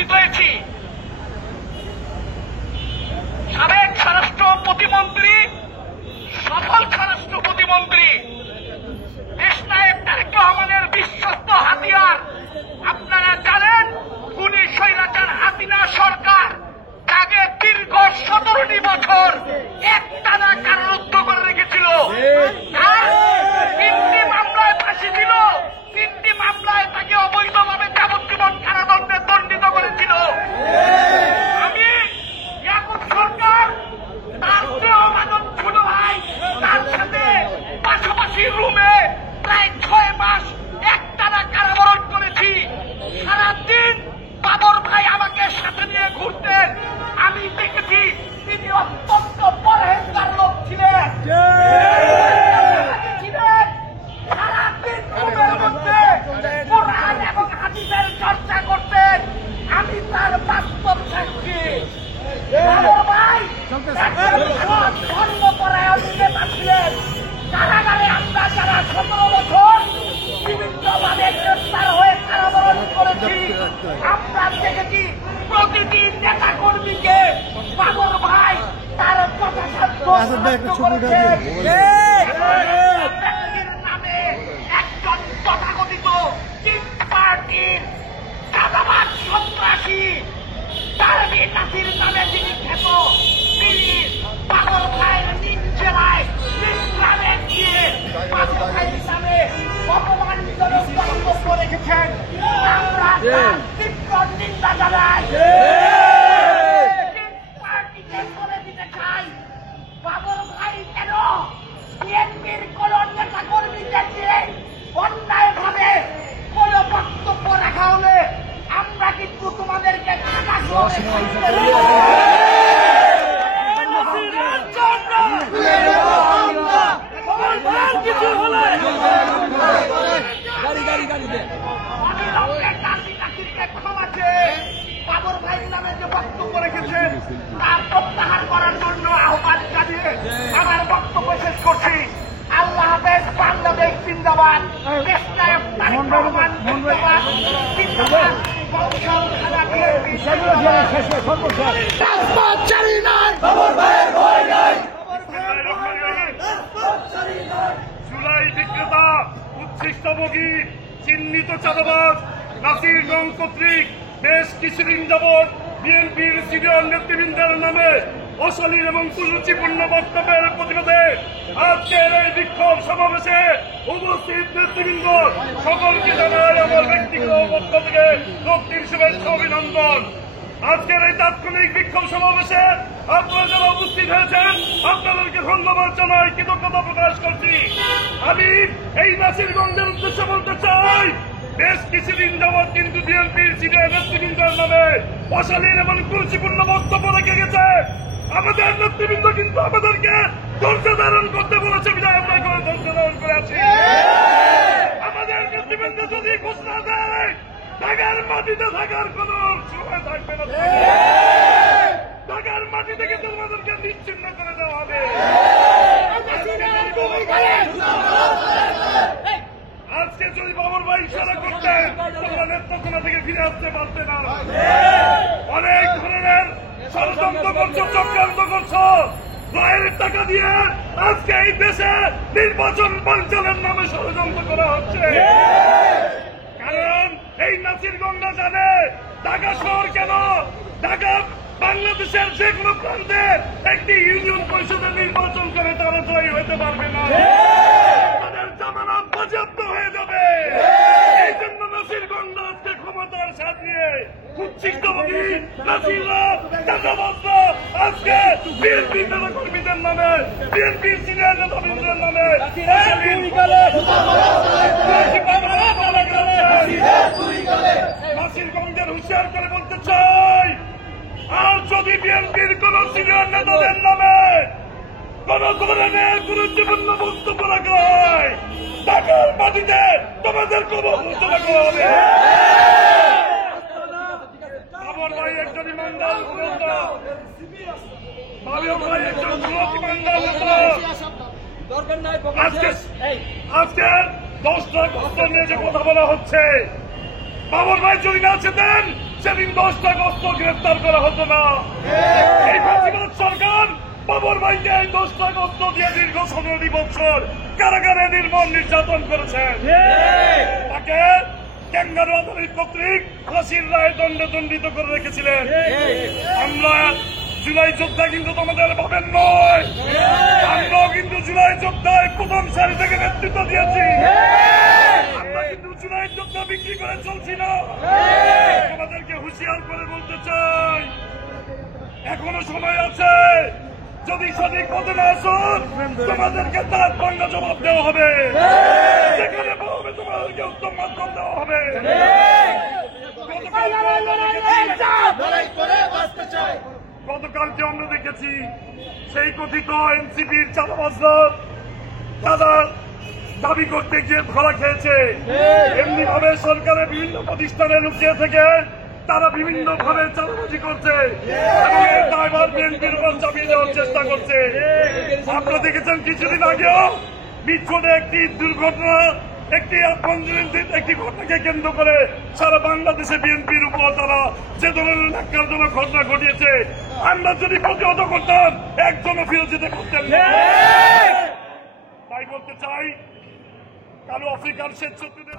উপস্থিত হয়েছি সাবেক স্বরাষ্ট্র প্রতিমন্ত্রী, সফল স্বরাষ্ট্র প্রতিমন্ত্রী দেশনায়ক তারেক রহমানের বিশ্বস্ত হাতিয়ার। আপনারা জানেন খুনি স্বৈরাচার হাসিনা সরকার তাকে দীর্ঘ 17টি বছর একটানা কারারুদ্ধ করে রেখেছিল। তার 3টি মামলায় ফাঁসি ছিল, 3টি মামলায় তাকে অবৈধভাবে যাবজ্জীবন কারাদণ্ডে দণ্ডিত করেছিল। আমি ইয়াকুব সরকার তার প্রিয় মানব ছোট ভাই তার সাথে পাশাপাশি রুমে প্রায় 6 মাস একটানা কারাবরণ করেছি। সারাদিন বাবর ভাই আমাকে সাথে নিয়ে ঘুরতেন, আমি দেখেছি তিনি অত্যন্ত পরহেজগার লোক ছিলেন। সারাদিন রুমের মধ্যে কোরআন এবং হাদিসের চর্চা করতেন, আমি তার বাস্তব সাক্ষী। বাবর ভাই ধর্মপরায়ণ নেতা ছিলেন। কারাগারে আমরা যারা 17 বছর বিভিন্নভাবে গ্রেফতার হয়ে কারাবরণ করেছি, আমরা দেখেছি প্রতিটি নেতা কর্মীকে বাবর ভাই তার যথাসাধ্য করেছেন। নামে একজন তথাকথিত তিন পার্টির চাঁদাবাজ সন্ত্রাসী তারবি নাসির নামে যিনি খ্যাত, তিনি বাবর ভাইয়ের নিজ জেলায় গ্রামে গিয়ে বাবর ভাইয়ের নামে অপমানজনক বক্তব্য রেখেছেন। আমরা তার তীব্র নিন্দা জানাই। পার্টিকে করে দিতে চাই বাবর ভাই কেন বিএনপির কোন নেতা কর্মীদের দিয়ে অন্যায় ভাবে কোন বক্তব্য রাখা হলে আমরা কিন্তু তোমাদেরকে বাবর ভাইয়ের নামে যে বক্তব্য রেখেছেন তার প্রত্যাহার করার জন্য আহ্বান জানিয়ে আমার বক্তব্য শেষ করছি। আল্লাহ হাফেজ। বাংলাদেশ জিন্দাবাদ। দেশনায়ক তারেক রহমান জিন্দাবাদ। জিন্দাবাদ জুলাই বিক্রেতা, উচ্ছিষ্টভোগী, চিহ্নিত চাঁদাবাজ নাসিরগঞ্জ কর্তৃক বেশ কিছুদিন যাবৎ বিএনপির সিনিয়র নেতৃবৃন্দের নামে অশালীন এবং কুরুচিপূর্ণ বক্তব্যের প্রতিবাদে আজকের এই বিক্ষোভ সমাবেশে উপস্থিত নেতৃবৃন্দ সকলকে জানাই আমার ব্যক্তিগত পক্ষ থেকে রক্তিম শুভেচ্ছা অভিনন্দন। আজকের এই তাৎক্ষণিক বিক্ষোভ সমাবেশে আপনারা যারা উপস্থিত হয়েছেন আপনাদেরকে ধন্যবাদ জানাই, কৃতজ্ঞতা প্রকাশ করছি। আমি এই নাসিরগঞ্জের উদ্দেশ্যে বলতে চাই, বেশ কিছুদিন যাবৎ কিন্তু বিএনপির সিনিয়র নেতৃবৃন্দের নামে অশালীন এবং কুরুচিপূর্ণ বক্তব্য রেখে গেছে। আমাদের নেতৃবৃন্দ কিন্তু আমাদেরকে ধৈর্য ধারণ করতে বলেছে, বিধায় আমরা ধৈর্য ধারণ করে আছি। আমাদের নেতৃবৃন্দ যদি ঘোষণা দেয় ঢাকার মাটিতে থাকার কোন সময় থাকবে না, ঢাকার মাটি থেকে তোমাদেরকে নিশ্চিন্ন করে দেওয়া হবে। আজকে যদি বাবর ভাই ইশারা করতেন তোমরা নেত্রকোনা থেকে ফিরে আসতে পারতে না। অনেক ধরনের ষড়যন্ত্র করছো, চক্রান্ত করছো, রায়ের টাকা দিয়ে আজকে এই দেশে নির্বাচন বানচালের নামে ষড়যন্ত্র করা হচ্ছে। কারণ এই নাসিরগঞ্জরা জানে ঢাকা শহর কেন, ঢাকা বাংলাদেশের যে কোনো প্রান্তে একটি ইউনিয়ন পরিষদের নির্বাচন করে তারা জয়ী হতে পারবে না, তাদের জামানত বাজেয়াপ্ত হয়ে যাবে। এই জন্য নাসিরগঞ্জ আজকে ক্ষমতার স্বাদ নিয়ে উচ্ছিষ্টভোগী নাসিররা চাঁদাবাজরা আজকে বিএনপি নেতা কর্মীদের নামে, বিএনপির সিনিয়র নেতাবৃন্দের নামে নাসিরগঞ্জের হুঁশিয়ার করে বলতে চাই, আর যদি বিএনপির কোন সিনিয়র নেতাদের নামে কোন ধরনের গুরুত্বপূর্ণ বক্তব্য রাখা হয় ঢাকার মাটিতে তোমাদের কোন ঘোষণা করা হবে। বাবর ভাই একজন ইমানদার নেতা, বাবর ভাই একজন ইমানদার নেতা। আজকে 10 লাখ ভোটার নিয়ে যে কথা বলা হচ্ছে, বাবর ভাই যদি না যেতেন সেদিন 10টা গস্ত গ্রেফতার করা হতো না। এই ফ্যাসিবাদ সরকার বাবর ভাইকে এই 10টা গস্ত দিয়ে দীর্ঘ 17 বছর কারাগারে নির্মম নির্যাতন করেছেন। তাকে ক্যাঙ্গারু আদালত কর্তৃক ফাঁসির রায়ে দণ্ডিত করে রেখেছিলেন। আমরা জুলাই যোদ্ধা কিন্তু তোমাদের ভাবেন নয়, আমরাও কিন্তু জুলাই যোদ্ধায় প্রথম সারি থেকে নেতৃত্ব দিয়েছি। আমরা কিন্তু জুলাই যোদ্ধা বিক্রি করে চলছি না। তোমাদেরকে হুঁশিয়ার করে বলতে চাই, এখনো সময় আছে। যদি সঠিক পথে না আসো, তোমাদেরকে তার ভাঙ্গা জবাব দেওয়া হবে। যেখানে পাবে তোমাদেরকে উত্তম মাধ্যম দেওয়া হবে। গতকালকে আমরা দেখেছি সেই কথিত এনসিপির চাঁদাবাজরা তারা দাবি করতে গিয়ে ধরা খেয়েছে। এমনি ভাবে সরকারের বিভিন্ন প্রতিষ্ঠানে লুকিয়ে থেকে তারা বিভিন্ন ভাবে চাঁদাবাজি করছে এবং এই দায়ভার বিএনপির উপর চাপিয়ে দেওয়ার চেষ্টা করছে। আপনারা দেখেছেন কিছুদিন আগেও বিচ্ছদে একটি দুর্ঘটনা, একটি একটি ঘটনাকে কেন্দ্র করে সারা বাংলাদেশে বিএনপির উপর তারা যে ধরনের ন্যাক্কারজনক ঘটনা ঘটিয়েছে, আমরা যদি প্রতিহত করতাম একজনও ফিরে যেতে করতেন না। তাই বলতে চাই, কালো আফ্রিকার স্বেচ্ছাসেবকদের